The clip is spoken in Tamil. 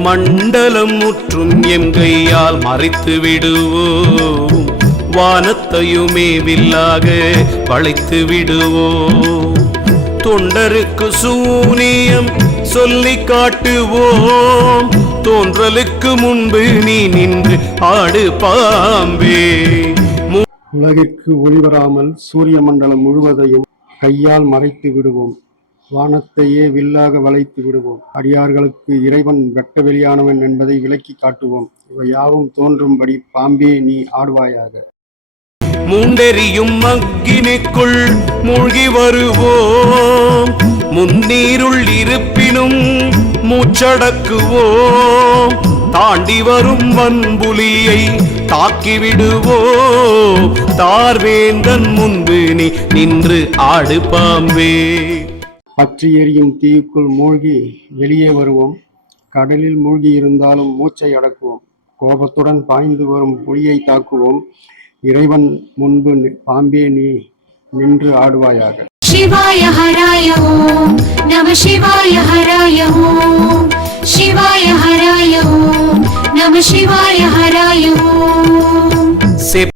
மண்டலம் முற்றும் எம் கையால் மறைத்து விடுவோம். வானத்தையுமே வில்லாக வளைத்து விடுவோம். தொண்டருக்கு சூனியம் சொல்லி காட்டுவோம். தோன்றலுக்கு முன்பு நீ நின்று ஆடு பாம்பே. உலகிற்கு ஒளிவராமல் சூரிய மண்டலம் முழுவதையும் கையால் மறைத்து விடுவோம். வானத்தையே வில்லாக வளைத்து விடுவோம். அடியார்களுக்கு இறைவன் வெட்ட வெளியானவன் என்பதை விளக்கி காட்டுவோம். இவை யாவும் தோன்றும்படி பாம்பே நீ ஆடுவாயாக. மூண்டெறியும் அக்கினிக்குள் மூழ்கி வருவோம். முன்னீருள் இருப்பினும் மூச்சடக்குவோம். தாண்டி வரும் வன்புலியை தாக்கிவிடுவோ தார்வேந்தன் முன்பு நீ நின்று ஆடு பாம்பே. பற்றி எரியும் தீயுக்குள் மூழ்கி வெளியே வருவோம். கடலில் மூழ்கி இருந்தாலும் மூச்சை அடக்குவோம். கோபத்துடன் பாய்ந்து வரும் புலியை தாக்குவோம். இறைவன் முன்பு பாம்பே நீ நின்று ஆடுவாயாக. சிவாய ஹராய ஓம் நம சிவாய ஹராய ஓம். சிவாய ஹராய ஓம் நம சிவாய